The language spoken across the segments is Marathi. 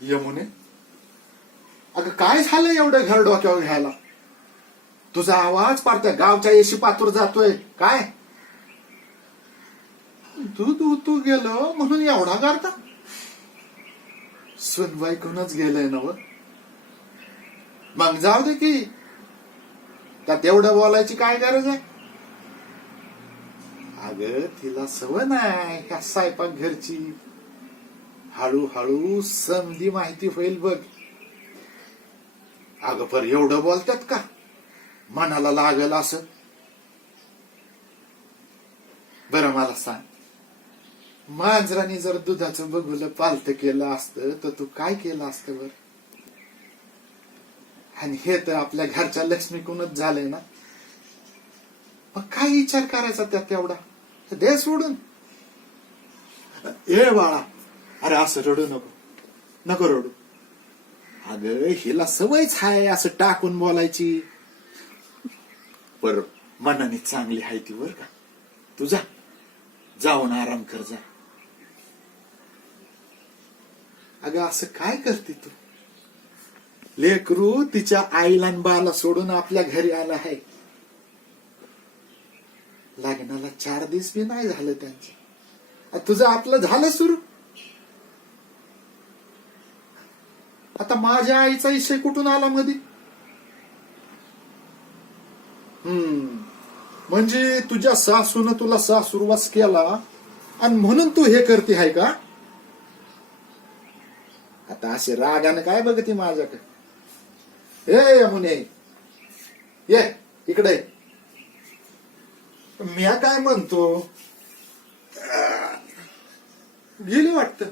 यमुने, अगं काय झालं एवढं घर डोक्यावर घ्यायला? तुझा आवाज पार त्या गावच्या येशी पातूर जातोय काय? तू गेलो म्हणून एवढा गारता? सुनबाईकूनच गेलंय ना? मग जाऊ दे की, त्यात एवढं बोलायची काय गरज आहे? अगं तिला सवय नाही ह्या स्वयंपाक घरची. हळूहळू समधी माहिती होईल बघ. अगं पर एवढं बोलतात का? मनाला लागल असं? बरं मला सांग, मांजराने जर दुधाचं बघुलं पालत केलं असतं तर तू काय केलं असतं बर? आणि हे तर आपल्या घरच्या लक्ष्मीकूनच झालंय ना. मग काय विचार करायचा त्यात एवढा? दे सोडून. ए बाळा, अरे असं रडू नको, नको रडू. अगं हिला सवयच आहे असं टाकून बोलायची. पर मनाने चांगली आहे ती बर का. तू जा, जाऊन आराम कर जा. अगं असं काय करते तू? लेकरू तिच्या आईला आणि बाला सोडून आपल्या घरी आला आहे. लग्नाला 4 दिवस बी नाही झालं त्यांचं. तुझं आपलं झालं सुरू. आता माझ्या आईचा विषय कुठून आला मध्ये? म्हणजे तुझ्या सासून तुला सासूरवास केला आणि म्हणून तू हे करते आहे का? आता असे रागाने काय बघते माझ्याकडे? ए यमुने, ये इकडे. मी काय म्हणतो, गेली वाटत.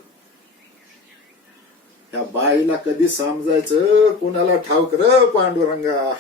त्या बाईला कधी समजायचं कुणाला ठाऊक र पांडुरंगा.